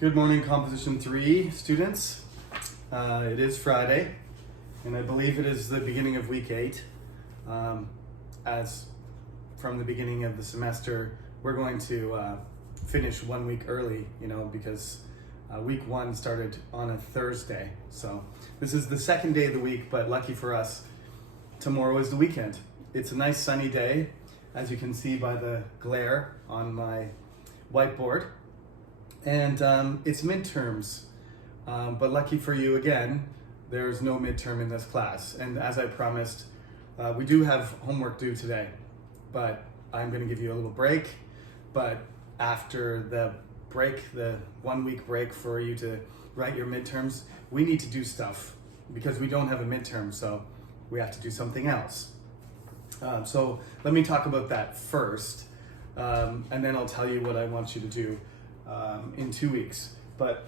Good morning, Composition 3 students. It is Friday, and I believe it is the beginning of week 8. As from the beginning of the semester, we're going to finish 1 week early, because week 1 started on a Thursday. So this is the second day of the week, but lucky for us, tomorrow is the weekend. It's a nice sunny day, as you can see by the glare on my whiteboard. And it's midterms, but lucky for you again, there's no midterm in this class. And as I promised, we do have homework due today, but I'm going to give you a little break. But after the break, the 1 week break for you to write your midterms, we need to do stuff because we don't have a midterm, so we have to do something else. So let me talk about that first, and then I'll tell you what I want you to do in 2 weeks. But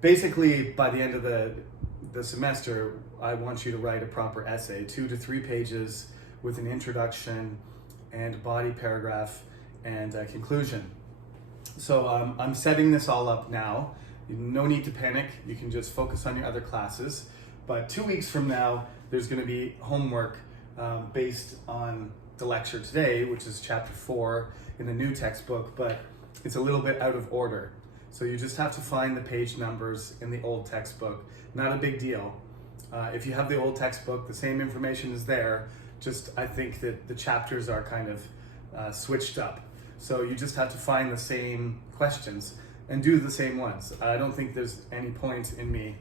basically, by the end of the semester, I want you to write a proper essay, 2 to 3 pages with an introduction and body paragraph and a conclusion. So I'm setting this all up now. No need to panic. You can just focus on your other classes. But 2 weeks from now, there's going to be homework based on the lecture today, which is chapter 4 in the new textbook, but it's a little bit out of order. So you just have to find the page numbers in the old textbook. Not a big deal. If you have the old textbook, the same information is there. Just I think that the chapters are kind of switched up. So you just have to find the same questions and do the same ones. I don't think there's any point in me,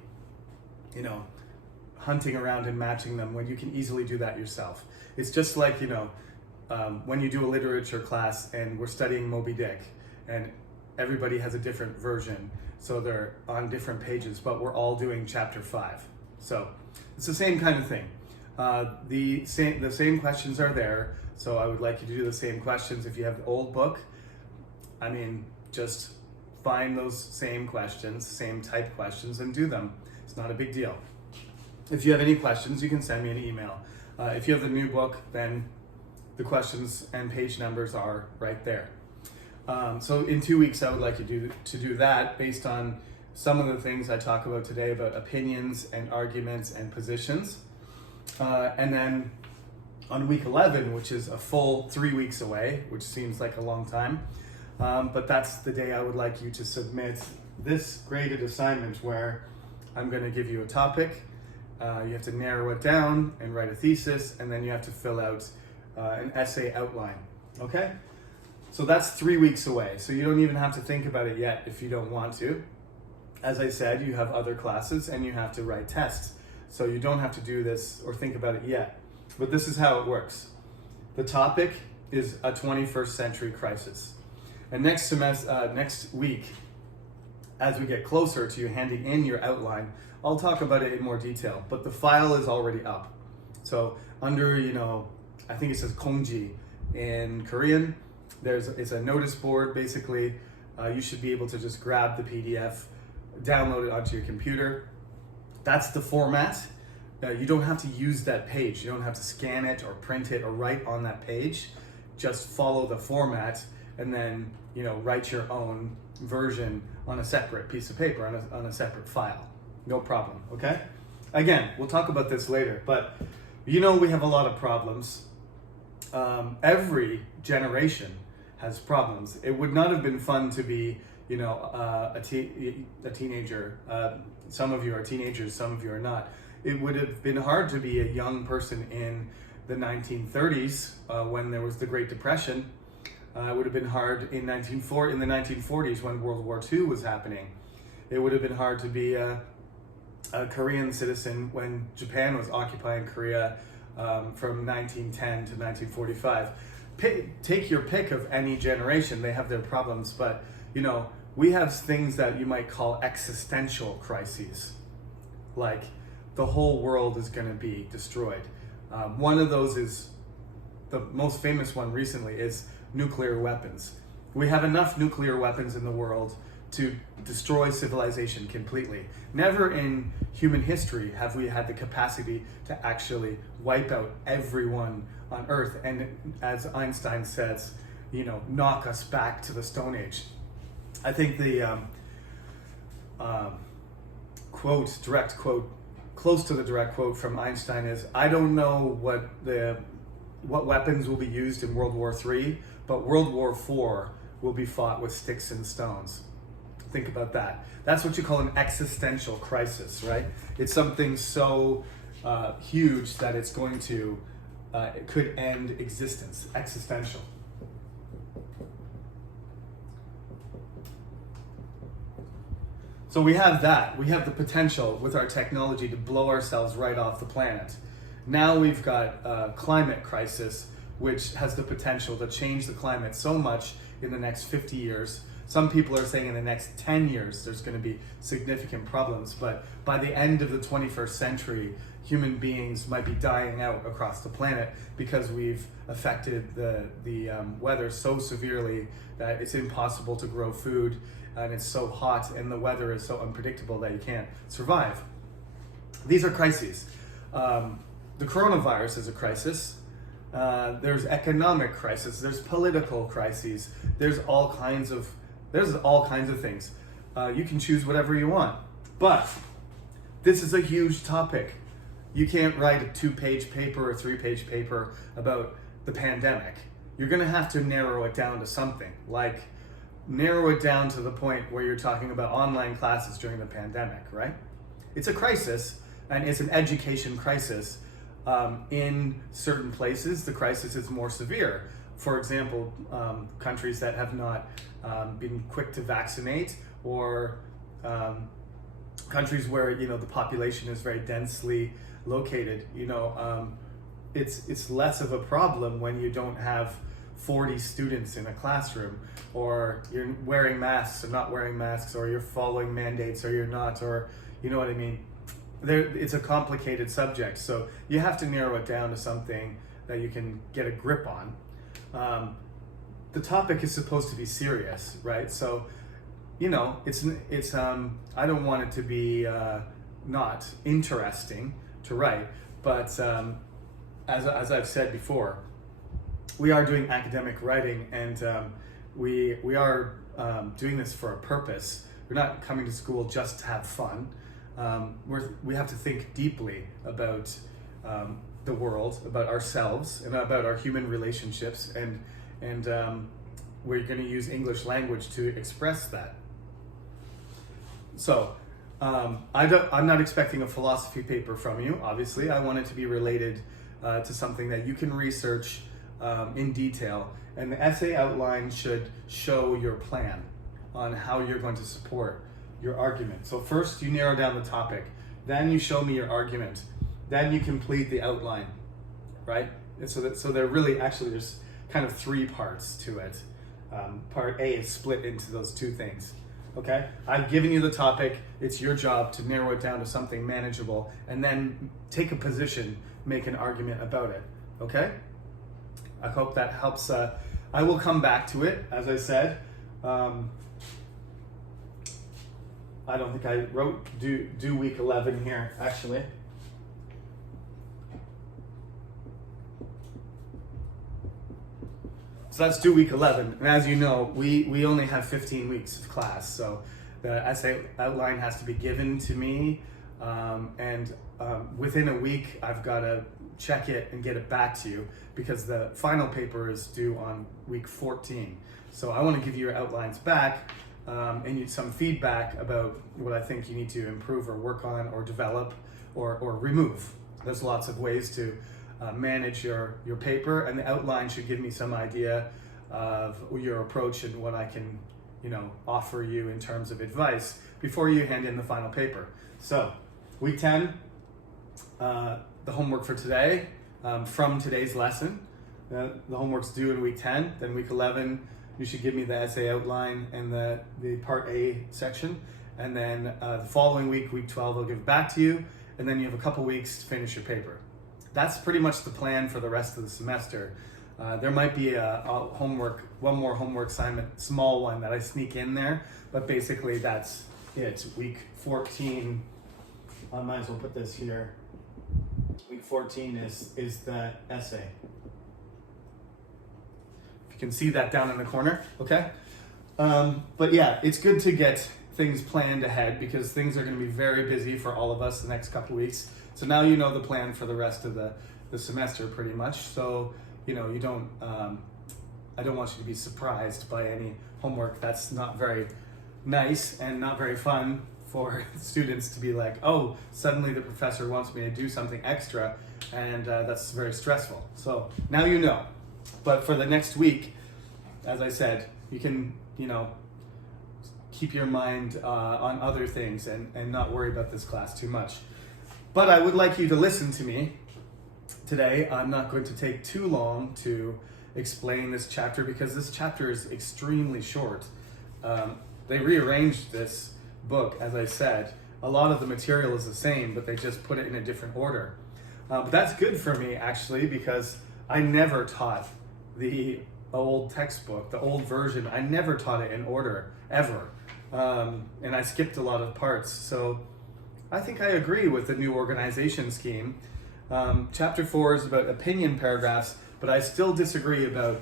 hunting around and matching them when you can easily do that yourself. It's just like, when you do a literature class and we're studying Moby Dick, and everybody has a different version, so they're on different pages, but we're all doing chapter 5. So it's the same kind of thing. The same questions are there, so I would like you to do the same questions. If you have the old book, just find those same questions, same type questions, and do them. It's not a big deal. If you have any questions, you can send me an email. If you have the new book, then the questions and page numbers are right there. So in 2 weeks, I would like you to do that based on some of the things I talk about today about opinions and arguments and positions. And then on week 11, which is a full 3 weeks away, which seems like a long time, but that's the day I would like you to submit this graded assignment where I'm going to give you a topic. You have to narrow it down and write a thesis, and then you have to fill out an essay outline. Okay? So that's 3 weeks away. So you don't even have to think about it yet if you don't want to. As I said, you have other classes and you have to write tests. So you don't have to do this or think about it yet. But this is how it works. The topic is a 21st century crisis. And next week, as we get closer to you handing in your outline, I'll talk about it in more detail. But the file is already up. So under, I think it says Kongji in Korean, it's a notice board, basically. You should be able to just grab the PDF, download it onto your computer. That's the format. You don't have to use that page. You don't have to scan it or print it or write on that page. Just follow the format and then, write your own version on a separate piece of paper, on a separate file. No problem, okay? Again, we'll talk about this later, but we have a lot of problems. Every generation has problems. It would not have been fun to be, a teenager. Some of you are teenagers, some of you are not. It would have been hard to be a young person in the 1930s when there was the Great Depression. It would have been hard in the 1940s when World War II was happening. It would have been hard to be a Korean citizen when Japan was occupying Korea from 1910 to 1945. Take your pick of any generation. They have their problems, but we have things that you might call existential crises, like the whole world is going to be destroyed. One of those is, the most famous one recently, is nuclear weapons. We have enough nuclear weapons in the world to destroy civilization completely. Never in human history have we had the capacity to actually wipe out everyone on Earth, and as Einstein says, knock us back to the Stone Age. I think quote, direct quote, close to the direct quote from Einstein is, I don't know what weapons will be used in World War III, but World War IV will be fought with sticks and stones. Think about that. That's what you call an existential crisis, right? It's something so huge that it's going to, it could end existence, existential. So we have that. We have the potential with our technology to blow ourselves right off the planet. Now we've got a climate crisis, which has the potential to change the climate so much in the next 50 years. Some people are saying in the next 10 years there's going to be significant problems, but by the end of the 21st century, human beings might be dying out across the planet because we've affected the weather so severely that it's impossible to grow food, and it's so hot and the weather is so unpredictable that you can't survive. These are crises. The coronavirus is a crisis. There's economic crisis. There's political crises. There's all kinds of things. You can choose whatever you want. But this is a huge topic. You can't write a 2-page paper or 3-page paper about the pandemic. You're going to have to narrow it down to something, like narrow it down to the point where you're talking about online classes during the pandemic, right? It's a crisis, and it's an education crisis. In certain places, the crisis is more severe. For example, countries that have not been quick to vaccinate, or countries where the population is very densely located. It's less of a problem when you don't have 40 students in a classroom, or you're wearing masks or not wearing masks, or you're following mandates or you're not, or you know what I mean. It's a complicated subject, so you have to narrow it down to something that you can get a grip on. The topic is supposed to be serious, right? So, it's I don't want it to be not interesting to write, but as I've said before, we are doing academic writing, and we are doing this for a purpose. We're not coming to school just to have fun. We have to think deeply about the world, about ourselves, and about our human relationships, and we're going to use English language to express that. So I'm not expecting a philosophy paper from you. Obviously, I want it to be related to something that you can research in detail, and the essay outline should show your plan on how you're going to support your argument. So first you narrow down the topic, then you show me your argument, then you complete the outline, right? And so there really actually there's kind of 3 parts to it. Part A is split into those 2 things. Okay, I've given you the topic. It's your job to narrow it down to something manageable, and then take a position, make an argument about it. Okay, I hope that helps. I will come back to it, as I said. I don't think I wrote do week 11 here, actually. So that's due week 11, and as you know, we only have 15 weeks of class, so the essay outline has to be given to me, and within a week I've got to check it and get it back to you, because the final paper is due on week 14. So I want to give you your outlines back, and some feedback about what I think you need to improve or work on or develop or remove. There's lots of ways to manage your paper, and the outline should give me some idea of your approach and what I can offer you in terms of advice before you hand in the final paper. So week 10, the homework for today, from today's lesson, the homework's due in week 10. Then week 11, you should give me the essay outline and the part A section, and then the following week, week 12, I'll give it back to you, and then you have a couple weeks to finish your paper. That's pretty much the plan for the rest of the semester. There might be one more homework assignment, small one that I sneak in there, but basically that's it. Week 14, I might as well put this here. Week 14 is the essay. If you can see that down in the corner, okay? But yeah, it's good to get things planned ahead because things are going to be very busy for all of us the next couple weeks. So now you know the plan for the rest of the semester pretty much. So, you don't, I don't want you to be surprised by any homework that's not very nice and not very fun for students to be like, oh, suddenly the professor wants me to do something extra, and that's very stressful. So now you know. But for the next week, as I said, you can, keep your mind on other things and not worry about this class too much. But I would like you to listen to me today. I'm not going to take too long to explain this chapter because this chapter is extremely short. They rearranged this book, as I said. A lot of the material is the same, but they just put it in a different order. But that's good for me, actually, because I never taught the old textbook, the old version. I never taught it in order, ever. And I skipped a lot of parts. So I think I agree with the new organization scheme. Chapter 4 is about opinion paragraphs, but I still disagree about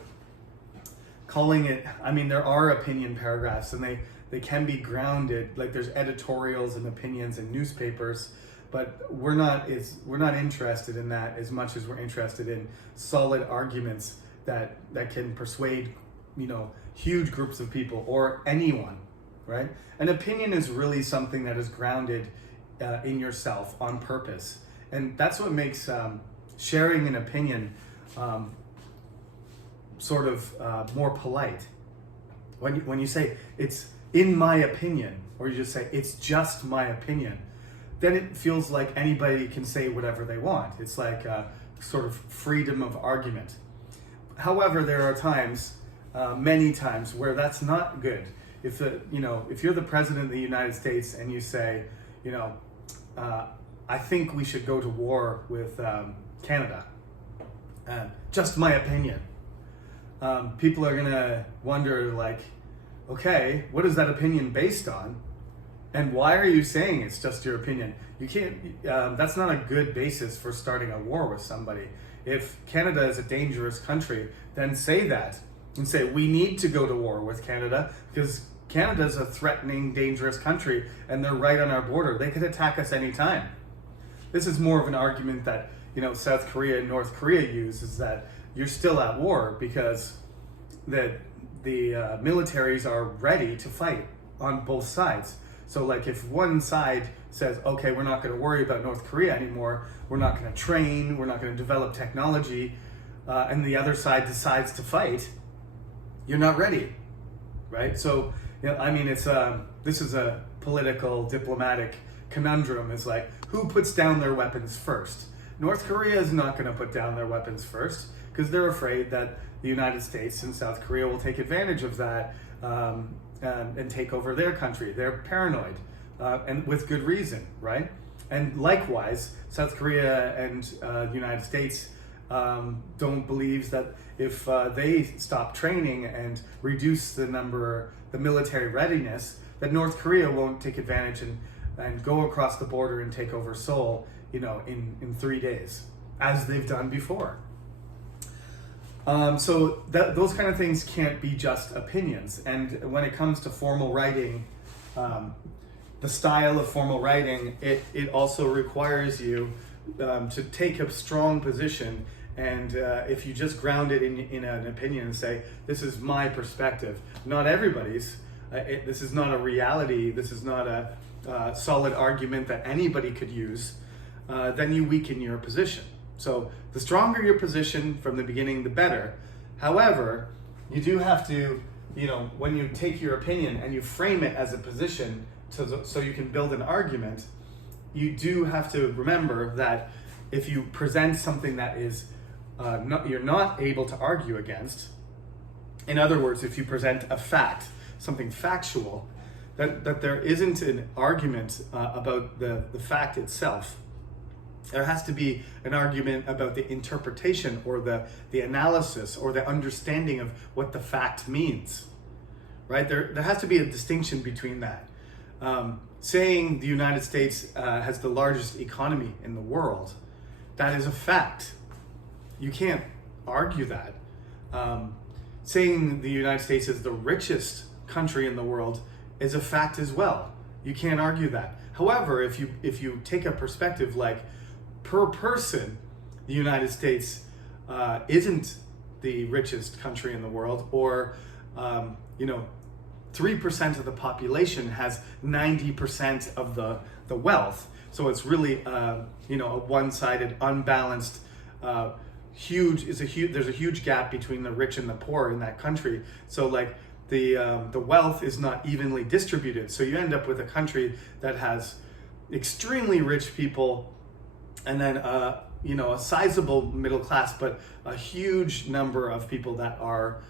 calling it, there are opinion paragraphs and they can be grounded, like there's editorials and opinions in newspapers, but we're not interested in that as much as we're interested in solid arguments that can persuade, huge groups of people or anyone, right? An opinion is really something that is grounded in yourself on purpose. And that's what makes sharing an opinion more polite. When you say, it's in my opinion, or you just say, it's just my opinion, then it feels like anybody can say whatever they want. It's like sort of freedom of argument. However, there are times, many times, where that's not good. If you're the president of the United States and you say, I think we should go to war with Canada, just my opinion. People are gonna wonder, like, okay, what is that opinion based on? And why are you saying it's just your opinion? You can't, that's not a good basis for starting a war with somebody. If Canada is a dangerous country, then say that. And say, we need to go to war with Canada because Canada is a threatening, dangerous country and they're right on our border. They could attack us anytime. This is more of an argument that, South Korea and North Korea use, is that you're still at war because the militaries are ready to fight on both sides. So like if one side says, okay, we're not going to worry about North Korea anymore, we're not going to train, we're not going to develop technology, and the other side decides to fight, you're not ready, right? So, this is a political, diplomatic conundrum. It's like, who puts down their weapons first? North Korea is not going to put down their weapons first because they're afraid that the United States and South Korea will take advantage of that and take over their country. They're paranoid, and with good reason, right? And likewise, South Korea and the United States don't believe that if they stop training and reduce the military readiness, that North Korea won't take advantage and go across the border and take over Seoul, in 3 days, as they've done before. So those kind of things can't be just opinions. And when it comes to formal writing, the style of formal writing, it also requires you to take a strong position. And if you just ground it in an opinion and say, this is my perspective, not everybody's, this is not a reality, this is not a solid argument that anybody could use, then you weaken your position. So the stronger your position from the beginning, the better. However, you do have to, when you take your opinion and you frame it as a position so you can build an argument, you do have to remember that if you present something that is you're not able to argue against, in other words, if you present a fact, something factual, that there isn't an argument about the fact itself. There has to be an argument about the interpretation or the analysis or the understanding of what the fact means, right? There has to be a distinction between that. Saying the United States has the largest economy in the world, that is a fact. You can't argue that. Saying the United States is the richest country in the world is a fact as well. You can't argue that. However, if you take a perspective like per person, the United States isn't the richest country in the world, or 3% of the population has 90% of the wealth. So it's really a one-sided, unbalanced, there's a huge gap between the rich and the poor in that country. So like the wealth is not evenly distributed. So you end up with a country that has extremely rich people, and then a sizable middle class, but a huge number of people that are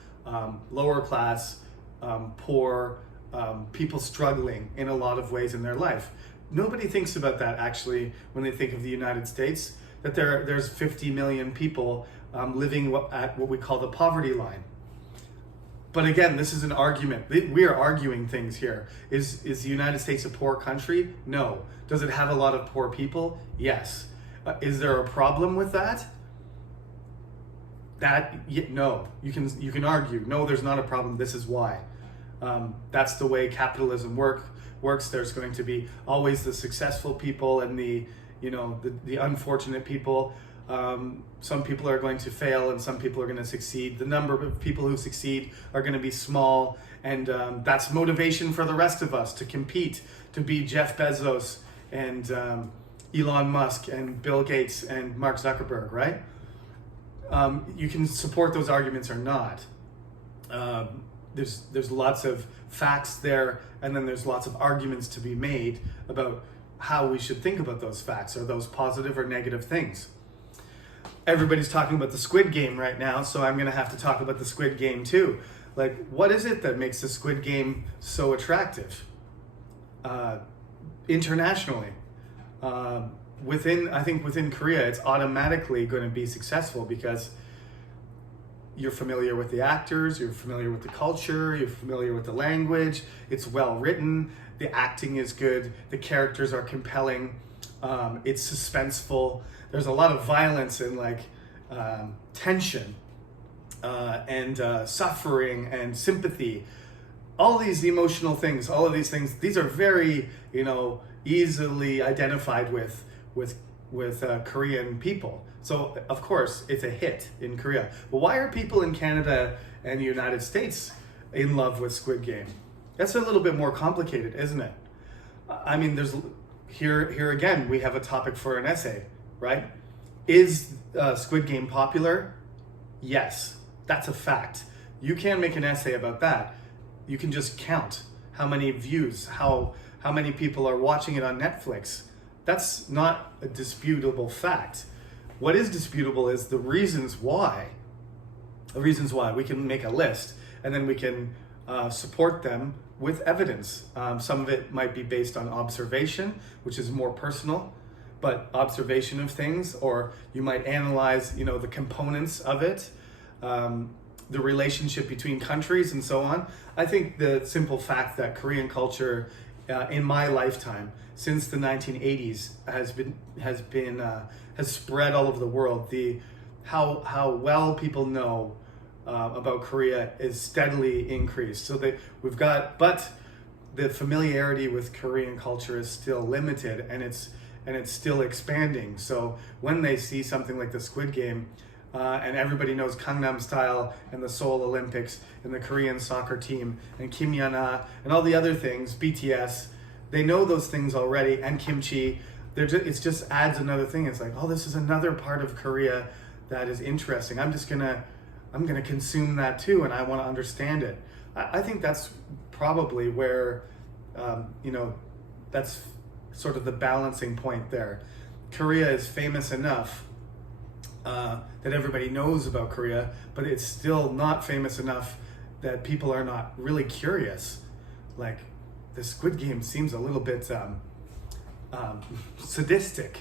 lower class, poor, people struggling in a lot of ways in their life. Nobody thinks about that actually when they think of the United States, that there's 50 million people living at what we call the poverty line. But again, this is an argument. We are arguing things here. Is the United States a poor country? No. Does it have a lot of poor people? Yes. Is there a problem with that? No. You can argue. No, there's not a problem. This is why. That's the way capitalism works. There's going to be always the successful people and the unfortunate people. Some people are going to fail and some people are going to succeed. The number of people who succeed are going to be small, and that's motivation for the rest of us to compete, to be Jeff Bezos and Elon Musk and Bill Gates and Mark Zuckerberg, right? You can support those arguments or not. There's lots of facts there, and then there's lots of arguments to be made about how we should think about those facts. Are those positive or negative things? Everybody's talking about the Squid Game right now, so I'm going to have to talk about the Squid Game too. Like, what is it that makes the Squid Game so attractive internationally? Within Korea, it's automatically going to be successful because you're familiar with the actors, you're familiar with the culture, you're familiar with the language, it's well written, the acting is good, the characters are compelling, it's suspenseful, there's a lot of violence and tension and suffering and sympathy. All these emotional things, all of these things, these are very, easily identified with Korean people. So of course it's a hit in Korea. But why are people in Canada and the United States in love with Squid Game? That's a little bit more complicated, isn't it? I mean, there's here again, we have a topic for an essay, right? Is Squid Game popular? Yes, that's a fact. You can make an essay about that. You can just count how many views, how many people are watching it on Netflix. That's not a disputable fact. What is disputable is the reasons why. The reasons why. We can make a list and then we can support them with evidence. Some of it might be based on observation, which is more personal, but observation of things, or you might analyze, the components of it, the relationship between countries and so on. I think the simple fact that Korean culture in my lifetime, since the 1980s, has spread all over the world. How well people know about Korea is steadily increased. So but the familiarity with Korean culture is still limited, and it's still expanding. So when they see something like the Squid Game, and everybody knows Gangnam Style and the Seoul Olympics and the Korean soccer team and Kim Yana and all the other things, BTS, they know those things already, and kimchi. It just adds another thing. It's like, oh, this is another part of Korea that is interesting. I'm gonna consume that too, and I want to understand it. I think that's probably where, that's sort of the balancing point there. Korea is famous enough that everybody knows about Korea, but it's still not famous enough that people are not really curious. Like, the Squid Game seems a little bit sadistic,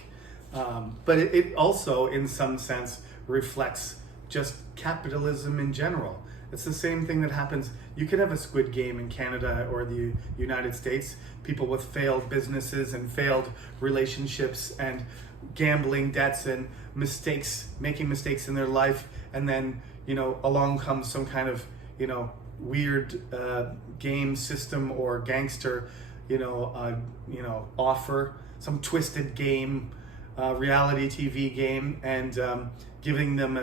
but it also, in some sense, reflects just capitalism in general. It's the same thing that happens. You could have a Squid Game in Canada or the United States, people with failed businesses and failed relationships and gambling debts and making mistakes in their life, and then along comes some kind of weird game system or gangster, offer, some twisted game, reality TV game, and giving them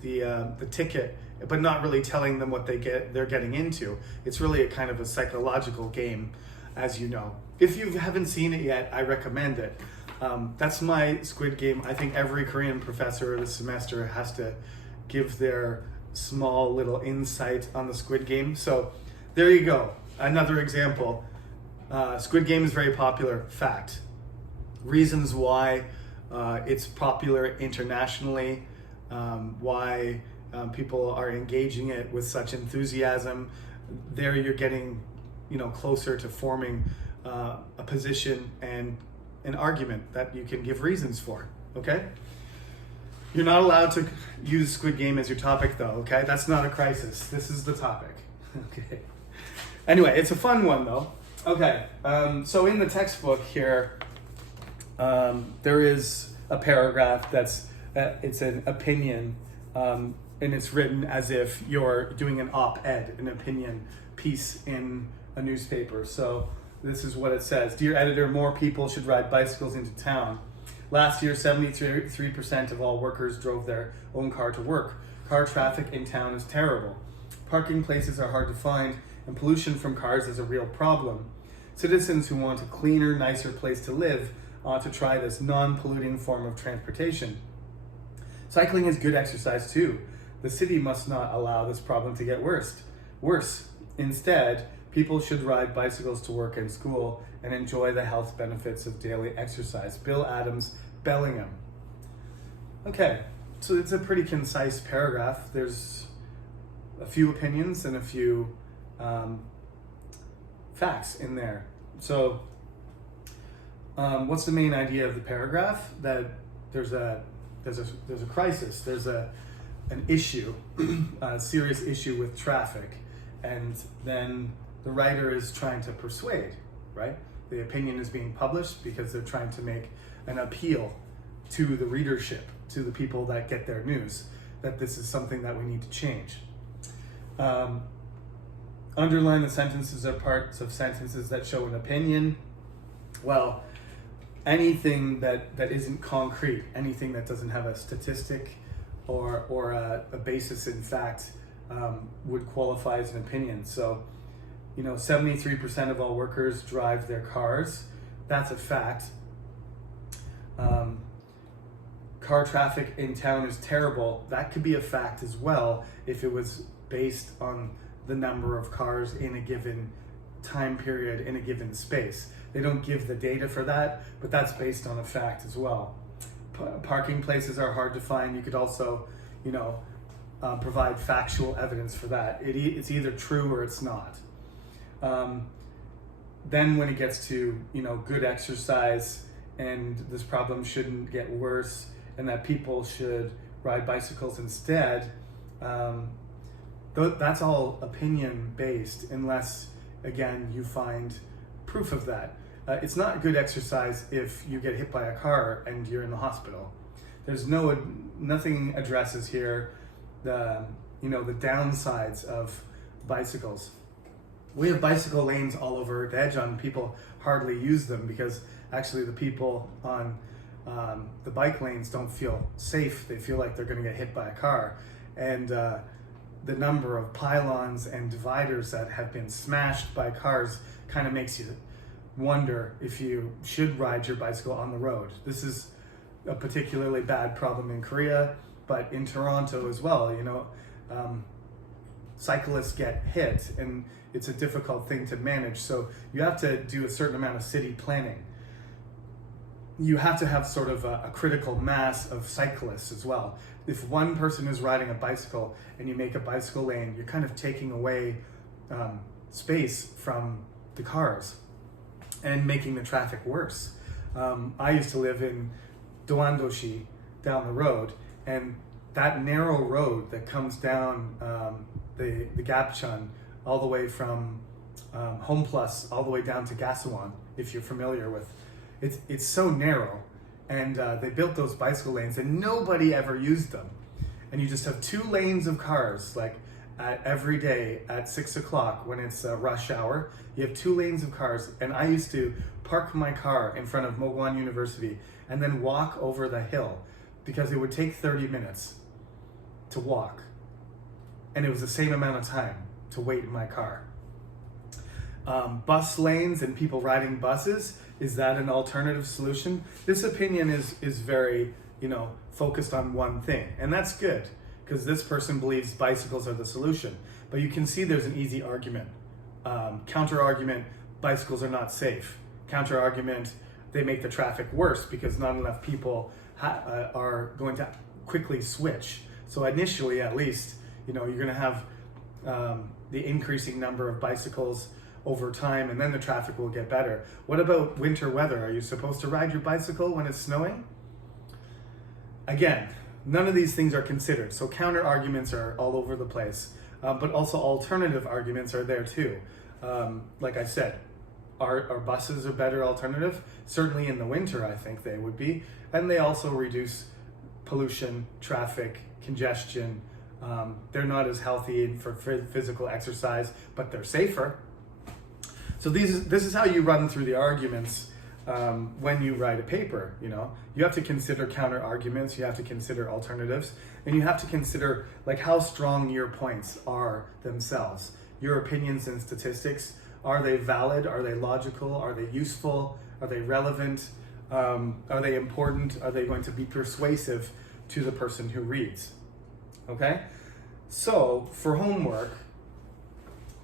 the ticket, but not really telling them what they're getting into. It's really a kind of a psychological game, as you know. If you haven't seen it yet, I recommend it. That's my Squid Game. I think every Korean professor this semester has to give their small little insight on the Squid Game. So there you go. Another example. Squid Game is very popular. Fact. Reasons why it's popular internationally, why people are engaging it with such enthusiasm. There you're getting, closer to forming a position and an argument that you can give reasons for, okay? You're not allowed to use Squid Game as your topic though, okay? That's not a crisis. This is the topic, okay? Anyway, it's a fun one though. Okay, so in the textbook here, there is a paragraph that's, it's an opinion, and it's written as if you're doing an op-ed, an opinion piece in a newspaper. So this is what it says. Dear editor, more people should ride bicycles into town. Last year, 73% of all workers drove their own car to work. Car traffic in town is terrible. Parking places are hard to find, and pollution from cars is a real problem. Citizens who want a cleaner, nicer place to live ought to try this non-polluting form of transportation. Cycling is good exercise too. The city must not allow this problem to get worse. Instead, people should ride bicycles to work and school and enjoy the health benefits of daily exercise. Bill Adams, Bellingham. Okay, so it's a pretty concise paragraph. There's a few opinions and a few facts in there. So what's the main idea of the paragraph? That there's a crisis, there's an issue, a serious issue with traffic, and then the writer is trying to persuade, right? The opinion is being published because they're trying to make an appeal to the readership, to the people that get their news, that this is something that we need to change. Underline the sentences or parts of sentences that show an opinion. Well, anything that isn't concrete, anything that doesn't have a statistic or a basis in fact would qualify as an opinion. So, 73% of all workers drive their cars. That's a fact. Car traffic in town is terrible. That could be a fact as well if it was based on the number of cars in a given time period in a given space. They don't give the data for that, but that's based on a fact as well. Parking places are hard to find. You could also, provide factual evidence for that. It's either true or it's not. Then when it gets to, good exercise and this problem shouldn't get worse and that people should ride bicycles instead, that's all opinion based unless, again, you find proof of that. It's not good exercise if you get hit by a car and you're in the hospital. There's nothing addresses here the downsides of bicycles. We have bicycle lanes all over Daejeon. People hardly use them because actually the people on the bike lanes don't feel safe. They feel like they're going to get hit by a car. And the number of pylons and dividers that have been smashed by cars kind of makes you wonder if you should ride your bicycle on the road. This is a particularly bad problem in Korea, but in Toronto as well. Cyclists get hit and it's a difficult thing to manage. So you have to do a certain amount of city planning. You have to have sort of a critical mass of cyclists as well. If one person is riding a bicycle and you make a bicycle lane, you're kind of taking away space from the cars and making the traffic worse. I used to live in Doandoshi down the road, and that narrow road that comes down the Gapcheon all the way from Home Plus all the way down to Gasuwon, if you're familiar with, it's so narrow, and they built those bicycle lanes and nobody ever used them, and you just have two lanes of cars, like every day at 6 o'clock when it's rush hour. You have 2 lanes of cars, and I used to park my car in front of Mogwan University and then walk over the hill because it would take 30 minutes to walk, and it was the same amount of time to wait in my car. Bus lanes and people riding buses, is that an alternative solution? This opinion is very, focused on one thing, and that's good because this person believes bicycles are the solution. But you can see there's an easy argument. Counter argument, bicycles are not safe. Counter argument, they make the traffic worse because not enough people are going to quickly switch. So initially, at least, you're going to have the increasing number of bicycles over time, and then the traffic will get better. What about winter weather? Are you supposed to ride your bicycle when it's snowing? Again, none of these things are considered. So counter arguments are all over the place, but also alternative arguments are there too. Like I said, our buses a better alternative? Certainly in the winter, I think they would be. And they also reduce pollution, traffic, congestion. They're not as healthy for physical exercise, but they're safer. So this is how you run through the arguments when you write a paper. You have to consider counter arguments, you have to consider alternatives, and you have to consider how strong your points are themselves. Your opinions and statistics, are they valid? Are they logical? Are they useful? Are they relevant? Are they important? Are they going to be persuasive to the person who reads? Okay? So for homework,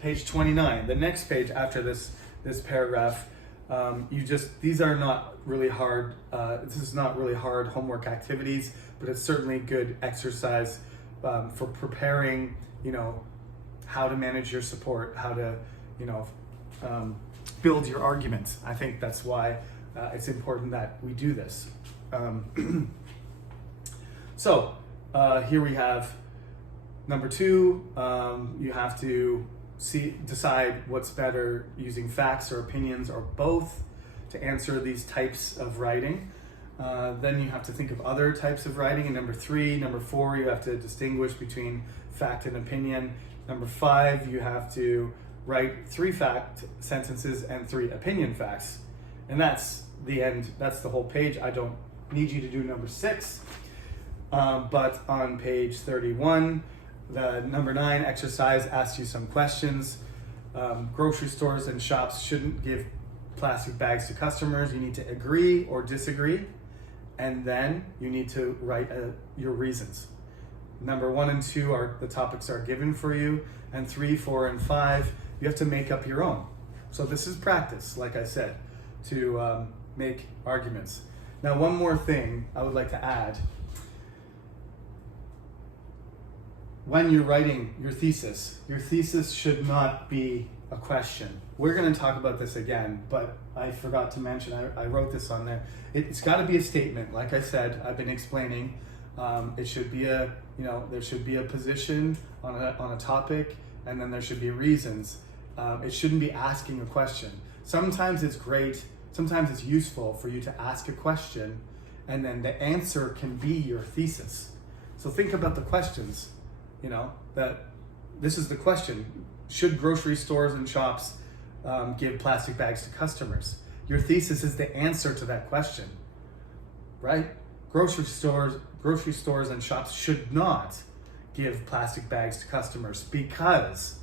page 29, the next page after this paragraph, these are not really hard, this is not really hard homework activities, but it's certainly good exercise for preparing, how to manage your support, how to, build your arguments. I think that's why it's important that we do this. So here we have number 2, you have to decide what's better, using facts or opinions or both to answer these types of writing. Then you have to think of other types of writing. And number 4, you have to distinguish between fact and opinion. Number 5, you have to write 3 fact sentences and 3 opinion facts. And that's the end, that's the whole page. I don't need you to do number 6. But on page 31, the number 9 exercise asks you some questions. Grocery stores and shops shouldn't give plastic bags to customers. You need to agree or disagree, and then you need to write your reasons. Number 1 and 2 are the topics are given for you, and 3, 4, and 5 you have to make up your own. So this is practice, like I said, to make arguments. Now, one more thing I would like to add. When you're writing your thesis should not be a question. We're going to talk about this again, but I forgot to mention, I wrote this on there. It's got to be a statement. Like I said, I've been explaining. It should be there should be a position on a topic, and then there should be reasons. It shouldn't be asking a question. Sometimes it's great, sometimes it's useful for you to ask a question, and then the answer can be your thesis. So think about the questions. That this is the question: should grocery stores and shops give plastic bags to customers? Your thesis is the answer to that question, right? Grocery stores and shops should not give plastic bags to customers, because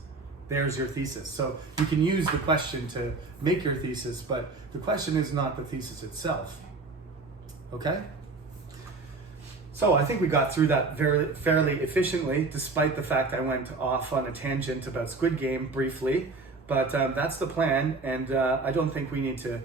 there's your thesis. So you can use the question to make your thesis, but the question is not the thesis itself. Okay? So I think we got through that fairly efficiently, despite the fact I went off on a tangent about Squid Game briefly. But that's the plan, and I don't think we need to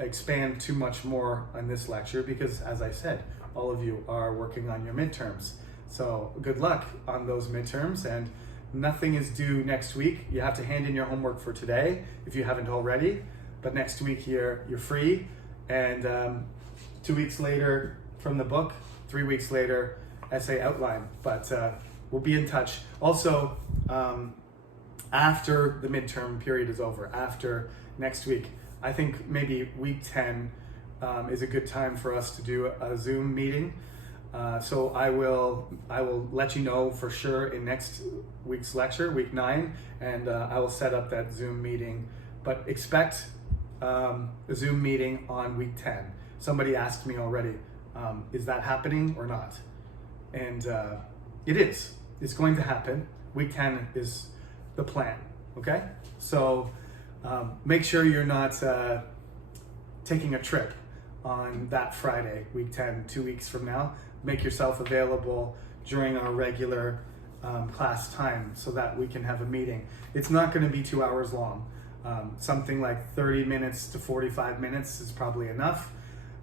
expand too much more on this lecture because, as I said, all of you are working on your midterms. So good luck on those midterms, and nothing is due next week. You have to hand in your homework for today if you haven't already, but next week you're free, and 2 weeks later from the book, 3 weeks later, essay outline. But we'll be in touch. Also, after the midterm period is over, after next week, I think maybe week 10 is a good time for us to do a Zoom meeting. So I will let you know for sure in next week's lecture, week 9, and I will set up that Zoom meeting. But expect a Zoom meeting on week 10. Somebody asked me already, is that happening or not? And it is. It's going to happen. Week 10 is the plan, okay? So make sure you're not taking a trip on that Friday, week 10, 2 weeks from now. Make yourself available during our regular class time so that we can have a meeting. It's not going to be 2 hours long. Something like 30 minutes to 45 minutes is probably enough,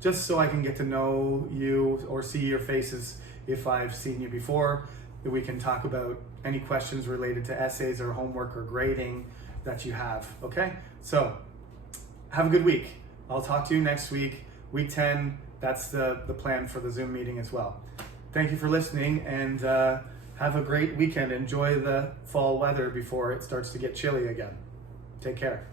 just so I can get to know you or see your faces if I've seen you before, that we can talk about any questions related to essays or homework or grading that you have, okay? So, have a good week. I'll talk to you next week. Week 10, that's the plan for the Zoom meeting as well. Thank you for listening, and have a great weekend. Enjoy the fall weather before it starts to get chilly again. Take care.